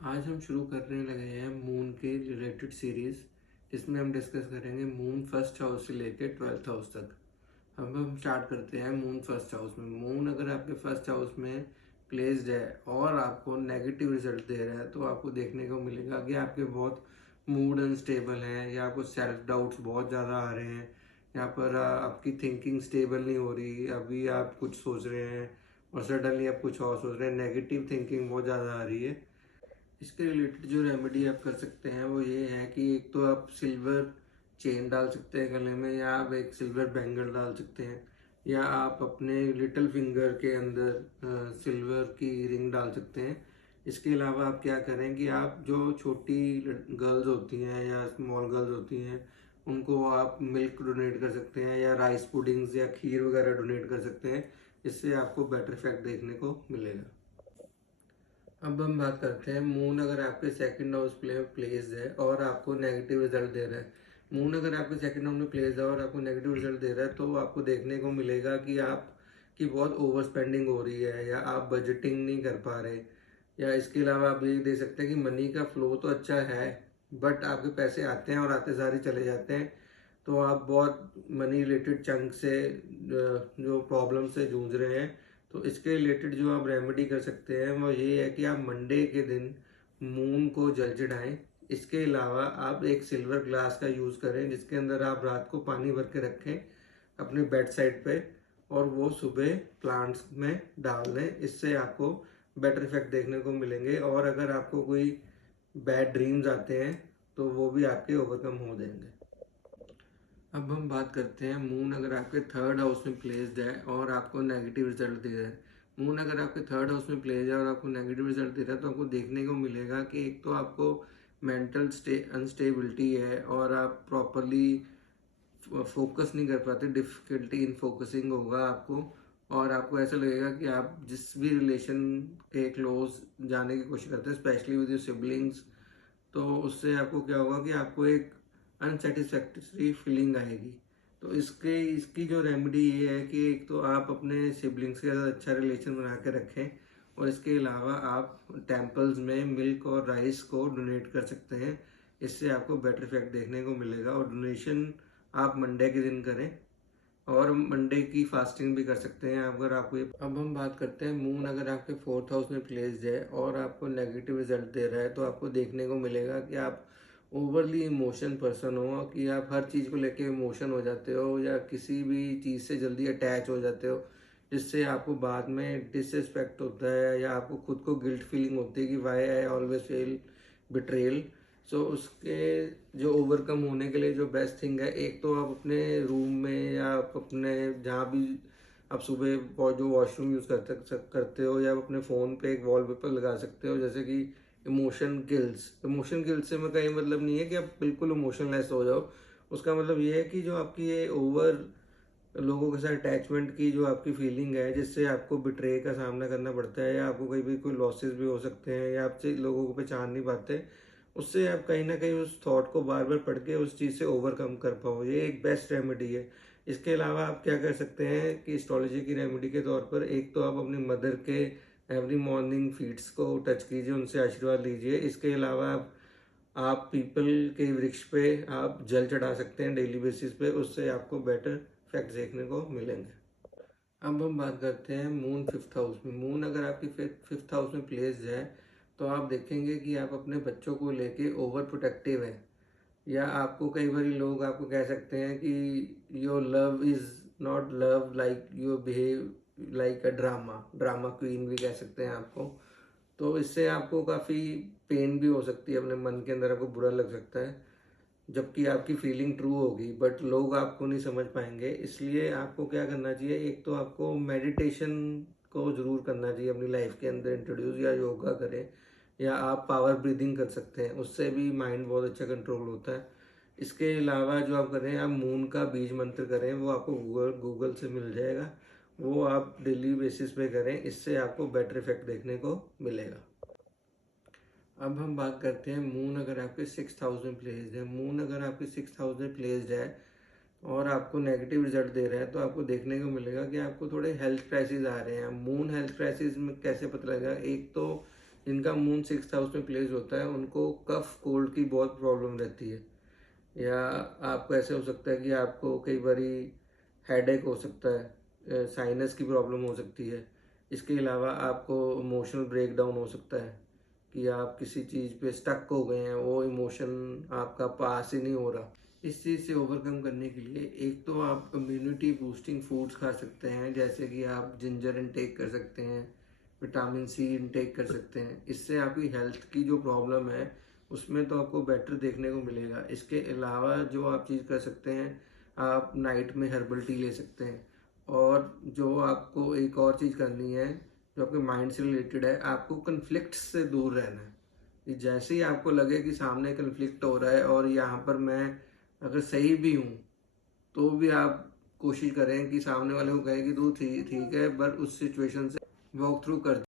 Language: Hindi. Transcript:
आज हम शुरू करने लगे हैं मून के रिलेटेड सीरीज, जिसमें हम डिस्कस करेंगे मून फर्स्ट हाउस से लेकर 12th हाउस तक। हम स्टार्ट करते हैं मून फर्स्ट हाउस में। मून अगर आपके फर्स्ट हाउस में प्लेस्ड है और आपको नेगेटिव रिजल्ट दे रहा है, तो आपको देखने को मिलेगा कि आपके बहुत मूड अनस्टेबल हैं, या आपको सेल्फ डाउट्स बहुत ज़्यादा आ रहे हैं। यहाँ पर आपकी थिंकिंग स्टेबल नहीं हो रही। अभी आप कुछ सोच रहे हैं और सडनली आप कुछ और सोच रहे हैं। नेगेटिव थिंकिंग बहुत ज़्यादा आ रही है। इसके रिलेटेड जो रेमेडी आप कर सकते हैं वो ये है कि एक तो आप सिल्वर चेन डाल सकते हैं गले में, या आप एक सिल्वर बैंगल डाल सकते हैं, या आप अपने लिटिल फिंगर के अंदर सिल्वर की रिंग डाल सकते हैं। इसके अलावा आप क्या करें कि आप जो छोटी गर्ल्स होती हैं या स्मॉल गर्ल्स होती हैं, उनको आप मिल्क डोनेट कर सकते हैं, या राइस पुडिंग्स या खीर वगैरह डोनेट कर सकते हैं। इससे आपको बेटर इफेक्ट देखने को मिलेगा। अब हम बात करते हैं मून अगर आपके सेकंड हाउस प्लेस है और आपको नेगेटिव रिजल्ट दे रहा है। मून अगर आपके सेकंड हाउस में प्लेस है और आपको नेगेटिव रिजल्ट दे रहा है, तो आपको देखने को मिलेगा कि आप की बहुत ओवर स्पेंडिंग हो रही है, या आप बजटिंग नहीं कर पा रहे। या इसके अलावा आप ये देख सकते हैं कि मनी का फ्लो तो अच्छा है, बट आपके पैसे आते हैं और आते सारे चले जाते हैं। तो आप बहुत मनी रिलेटेड चंक से जो प्रॉब्लम से जूझ रहे हैं। तो इसके रिलेटेड जो आप रेमेडी कर सकते हैं वो ये है कि आप मंडे के दिन मून को जल चढ़ाएं। इसके अलावा आप एक सिल्वर ग्लास का यूज़ करें, जिसके अंदर आप रात को पानी भर के रखें अपने बेड साइड पे, और वो सुबह प्लांट्स में डाल दें। इससे आपको बेटर इफेक्ट देखने को मिलेंगे, और अगर आपको कोई बैड ड्रीम्स आते हैं तो वो भी आपके ओवरकम हो जाएंगे। अब हम बात करते हैं मून अगर आपके थर्ड हाउस में प्लेस्ड है और आपको नेगेटिव रिजल्ट दे रहा है। मून अगर आपके थर्ड हाउस में प्लेस है और आपको नेगेटिव रिजल्ट दे रहा है, तो आपको देखने को मिलेगा कि एक तो आपको मेंटल अनस्टेबिलिटी है, और आप प्रॉपरली फोकस नहीं कर पाते। डिफिकल्टी इन फोकसिंग होगा आपको, और आपको ऐसा लगेगा कि आप जिस भी रिलेशन के क्लोज जाने की कोशिश करते हैं, स्पेशली विद योर सिबलिंग्स, तो उससे आपको क्या होगा कि आपको एक अनसेटिस्फैक्टरी फीलिंग आएगी। तो इसकी जो रेमेडी ये है कि एक तो आप अपने सिबलिंग्स के साथ अच्छा रिलेशन बना के रखें, और इसके अलावा आप टेम्पल्स में मिल्क और राइस को डोनेट कर सकते हैं। इससे आपको बेटर इफेक्ट देखने को मिलेगा, और डोनेशन आप मंडे के दिन करें, और मंडे की फास्टिंग भी कर सकते हैं अगर आपको ये। अब हम बात करते हैं मून अगर आपके फोर्थ हाउस में प्लेस्ड है और आपको नेगेटिव रिजल्ट दे रहा है, तो आपको देखने को मिलेगा कि आप ओवरली इमोशन पर्सन हो, कि आप हर चीज़ को लेके इमोशन हो जाते हो, या किसी भी चीज़ से जल्दी अटैच हो जाते हो, जिससे आपको बाद में डिसरिस्पेक्ट होता है, या आपको खुद को गिल्ट फीलिंग होती है कि why I always feel betrayed. So उसके जो ओवरकम होने के लिए जो बेस्ट थिंग है, एक तो आप अपने रूम में या आप अपने जहाँ भी आप सुबह जो वॉशरूम यूज़ करते हो, या आप अपने फ़ोन पे एक वॉलपेपर लगा सकते हो, जैसे कि इमोशन किल्स। इमोशन किल्स से मैं कहीं मतलब नहीं है कि आप बिल्कुल इमोशनलेस हो जाओ। उसका मतलब ये है कि जो आपकी ये ओवर लोगों के साथ अटैचमेंट की जो आपकी फीलिंग है, जिससे आपको बिट्रे का सामना करना पड़ता है, या आपको कहीं भी कोई लॉसेस भी हो सकते हैं, या आपसे लोगों को पहचान नहीं पाते, उससे आप कहीं ना कहीं उस थॉट को बार बार पढ़ के उस चीज़ से ओवरकम कर पाओ। ये एक बेस्ट रेमेडी है। इसके अलावा आप क्या कर सकते हैं कि एस्ट्रोलॉजी की रेमेडी के तौर पर, एक तो आप अपनी मदर के एवरी मॉर्निंग फीट्स को टच कीजिए, उनसे आशीर्वाद लीजिए। इसके अलावा आप पीपल के वृक्ष पे आप जल चढ़ा सकते हैं डेली बेसिस पे, उससे आपको बेटर इफेक्ट देखने को मिलेंगे। अब हम बात करते हैं मून फिफ्थ हाउस में। मून अगर आपकी फिफ्थ हाउस में प्लेस्ड है, तो आप देखेंगे कि आप अपने बच्चों को लेके ओवर प्रोटेक्टिव है, या आपको कई बार लोग आपको कह सकते हैं कि your love is not love, like your behave like a drama. Drama queen भी कह सकते हैं आपको। तो इससे आपको काफ़ी पेन भी हो सकती है, अपने मन के अंदर आपको बुरा लग सकता है, जबकि आपकी फीलिंग ट्रू होगी, बट लोग आपको नहीं समझ पाएंगे। इसलिए आपको क्या करना चाहिए, एक तो आपको मेडिटेशन को ज़रूर करना चाहिए अपनी लाइफ के अंदर इंट्रोड्यूस, या योगा करें, या आप पावर ब्रीदिंग कर सकते हैं, उससे भी माइंड बहुत अच्छा कंट्रोल होता है। इसके अलावा जो आप करें, आप मून का बीज मंत्र करें, वो आपको गूगल से मिल जाएगा। वो आप डेली बेसिस पे करें, इससे आपको बेटर इफेक्ट देखने को मिलेगा। अब हम बात करते हैं मून अगर आपके सिक्स हाउस में प्लेस्ड है। मून अगर आपके सिक्स हाउस में प्लेस्ड है, और आपको नेगेटिव रिजल्ट दे रहा है, तो आपको देखने को मिलेगा कि आपको थोड़े हेल्थ क्राइसिस आ रहे हैं। मून हेल्थ क्राइसिस में कैसे पता लगेगा? एक तो जिनका मून 6th हाउस में प्लेस होता है उनको कफ कोल्ड की बहुत प्रॉब्लम रहती है, या आपको ऐसे हो सकता है कि आपको कई बारी हेडेक हो सकता है, साइनस की प्रॉब्लम हो सकती है। इसके अलावा आपको इमोशनल ब्रेकडाउन हो सकता है कि आप किसी चीज़ पे स्टक हो गए हैं, वो इमोशन आपका पास ही नहीं हो रहा। इस चीज़ से ओवरकम करने के लिए एक तो आप इम्यूनिटी बूस्टिंग फूड्स खा सकते हैं, जैसे कि आप जिंजर इनटेक कर सकते हैं, विटामिन सी इनटेक कर सकते हैं। इससे आपकी हेल्थ की जो प्रॉब्लम है उसमें तो आपको बेटर देखने को मिलेगा। इसके अलावा जो आप चीज़ कर सकते हैं, आप नाइट में हर्बल टी ले सकते हैं। और जो आपको एक और चीज़ करनी है जो आपके माइंड से रिलेटेड है, आपको कन्फ्लिक्ट से दूर रहना है। कि जैसे ही आपको लगे कि सामने कन्फ्लिक्ट हो रहा है और यहाँ पर मैं अगर सही भी हूँ, तो भी आप कोशिश करें कि सामने वाले को कहें कि तू ठीक ठीक है, पर उस सिचुएशन से वॉक थ्रू कर